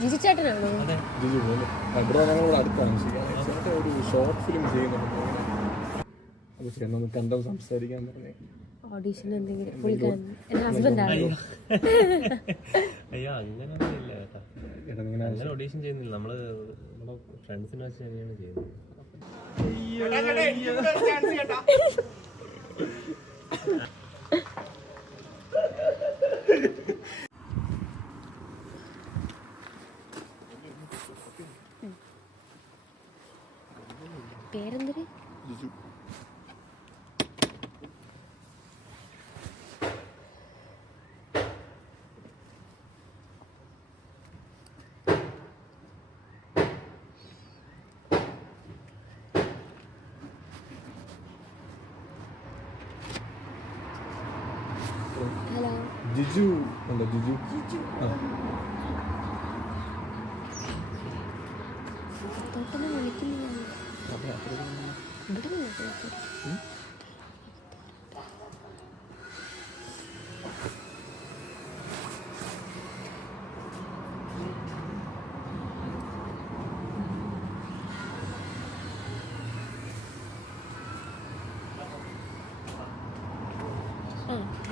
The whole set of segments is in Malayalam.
ജിജി ചേട്ടനാണോ? ജിജു ഇവിടെ ഞങ്ങളിവിടെ അടുത്താണ് ചേട്ടൻ ഒരു ഷോർട്ട് ഫിലിം ചെയ്യുന്നുണ്ട്. അത് ചേട്ടനൊന്ന് കണ്ടോ സംസാരിക്കാൻ പറഞ്ഞേ. ഓഡീഷൻ എന്തെങ്കിലും പുള്ളിക്കാരൻ എൻ്റെ ഹസ്ബൻഡാണ്. അയ്യോ അങ്ങനെയൊന്നും ഇല്ല കേട്ടാ. അങ്ങനെ ഓഡീഷൻ ചെയ്യുന്നില്ല, നമ്മള് നമ്മുടെ ഫ്രണ്ട്സിനെ വെച്ച് തന്നെയാണ് ചെയ്യുന്നത്. പേരെന്തൊരു? ജിജു. ഹലോ ജിജു ഉണ്ടോ? ജിജു ആ തൊട്ടൊന്ന് വിളിക്കുന്നില്ല. ഇവിടെ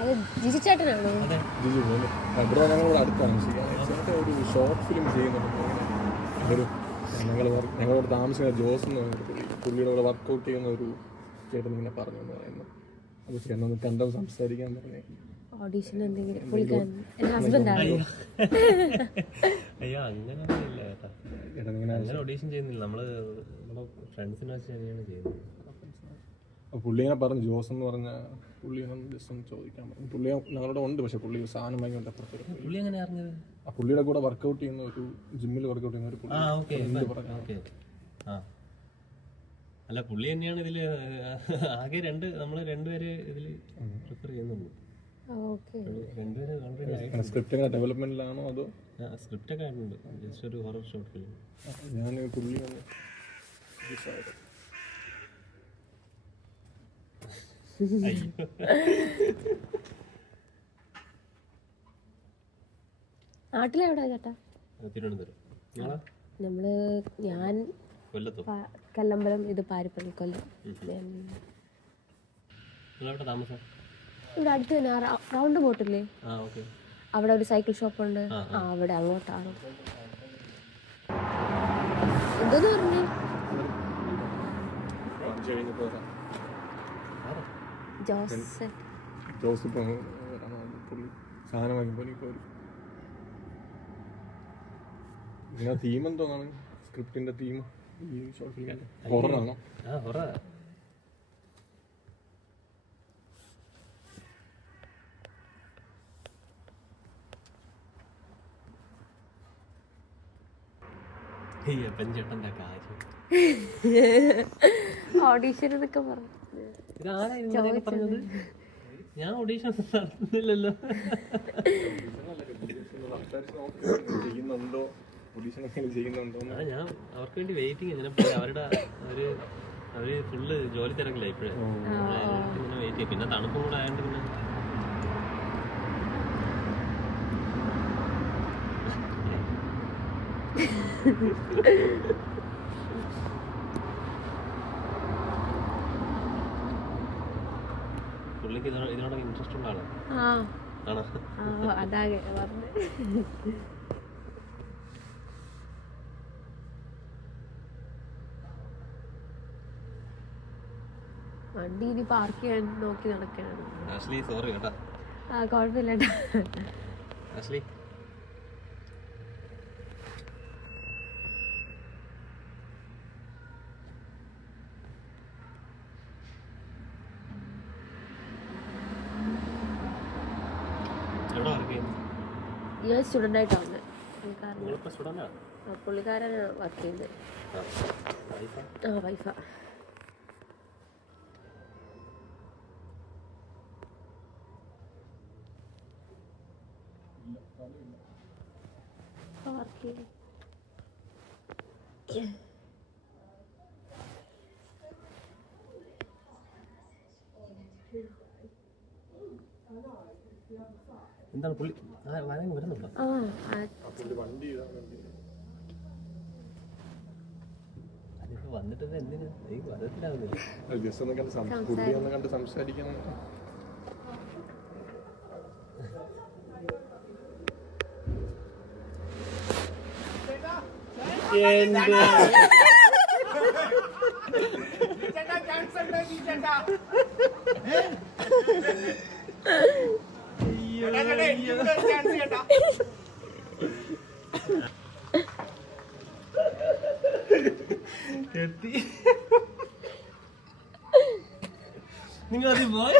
അത് ജിജി ചേട്ടനാണോ? ജിജു ഇവിടെ ഞങ്ങളിവിടെ അടുത്താണ് ചേട്ടൻ ഒരു ഷോർട്ട് ഫിലിം ചെയ്യുന്നുണ്ട്. ഒരു ഞങ്ങളിവിടെ താമസിക്കുന്ന ജോസ് എന്ന് പറയുന്ന പുള്ളിയുടെ കൂടെ വർക്കൗട്ട് ചെയ്യുന്ന ഒരു ചേട്ടൻ ഇങ്ങനെ പറഞ്ഞു എന്ന് പറയുന്നു. അത് ചേട്ടനൊന്ന് കണ്ടോ സംസാരിക്കാൻ പറഞ്ഞേ. ഓഡീഷൻ എന്തെങ്കിലും പുള്ളിക്കാരൻ എൻ്റെ ഹസ്ബൻഡാണ്. അയ്യോ അങ്ങനെയൊന്നും ഇല്ല കേട്ടാ. അങ്ങനെ ഓഡീഷൻ ചെയ്യുന്നില്ല, നമ്മള് നമ്മുടെ ഫ്രണ്ട്സിനെ വെച്ച് തന്നെയാണ് ചെയ്യുന്നത്. പുള്ളി ഇങ്ങനെ പറഞ്ഞു, ജോസ് എന്ന് പറഞ്ഞ പുള്ളി ജസ്റ്റ് ഒന്ന് ചോദിക്കാൻ പറഞ്ഞു. പുള്ളി ഞങ്ങളുടെ ഉണ്ട്, പക്ഷെ പുള്ളി സാധനം വാങ്ങിക്കൊണ്ട് അപ്പുറത്ത്. പുള്ളി എങ്ങനെ അറിഞ്ഞത്? ആ പുള്ളിയുടെ കൂടെ വർക്കൗട്ട് ചെയ്യുന്ന ഒരു ജിമ്മിൽ വർക്കൗട്ട് ചെയ്യുന്ന ഒരു പുള്ളി. അല്ല പുള്ളി തന്നെയാണ് ഇതില് ആകെ നമ്മള് രണ്ടുപേര് ഇതില് പ്രിഫർ ചെയ്യുന്നുള്ളൂ. സ്ക്രിപ്റ്റ് ഡെവലപ്മെന്റിലാണോ അതോ? സ്ക്രിപ്റ്റ് ഒക്കെ ആയിട്ടുണ്ട്, ജസ്റ്റ് ഒരു ഹൊറർ ഷോർട്ട് ഫിലിം. ഞാൻ പുള്ളി നാട്ടിലെവിടാ ചേട്ടാ? തിരുവനന്തപുരം. ഞാൻ കൊല്ലത്തോ? കല്ലമ്പലം, ഇത് പാരിപ്പള്ളി, കൊല്ലം. താമസം ഇവിടെ അടുത്ത് തന്നെ റൗണ്ട് ബോട്ടില്ലേ, അവിടെ ഒരു സൈക്കിൾ ഷോപ്പ് ഉണ്ട്. അവിടെ അങ്ങോട്ടാണ്. എന്തോന്ന് പറഞ്ഞു? ജോസ് പുള്ളി സാധനം വാങ്ങിപ്പോ തീം എന്തോന്നാണ്? സ്ക്രിപ്റ്റിന്റെ തീം ഈ ഷോർട്ട് ഫിലിം ഹൊററാണോ? ഓഡീഷൻ എന്നൊക്കെ പറഞ്ഞു. ഞാൻ ഓഡീഷൻ നടത്തുന്നില്ലല്ലോ. ഞാൻ അവർക്ക് വേണ്ടി വെയിറ്റിംഗ്. അവര് ഫുള്ള് ജോലി തിരക്കില്ല ഇപ്പോഴേ, ഇങ്ങനെ വെയിറ്റ് ചെയ്യും. പിന്നെ തണുപ്പും കൂടെ ആയതുകൊണ്ട് പിന്നെ പുള്ളിക്ക് ഇതിനോടൊക്കെ ഇൻട്രസ്റ്റ് ഉള്ള ആളാണ്. വണ്ടി ഇനി പാർക്ക് ചെയ്യാൻ നോക്കി നടക്കാണ്. സോറി കേട്ടാ. കുഴപ്പമില്ല. ഞാൻ സ്റ്റുഡൻ്റ് ആയിട്ടാണ്. പുള്ളിക്കാരനാണ് വർക്ക് ചെയ്യുന്നത്. വൈഫാ. എന്താണ് പുള്ളി? വരുന്നുണ്ടോ? പുള്ളി വണ്ടി ഇതാണ് അതിപ്പോ വന്നിട്ട് എന്തിനു ഈ വരത്തിലാവുന്നില്ല. ജസ്റ്റ് ഒന്ന് കണ്ട് പുള്ളി ഒന്ന് കണ്ട് സംസാരിക്കണം. നിങ്ങൾ അതിൽ പോയി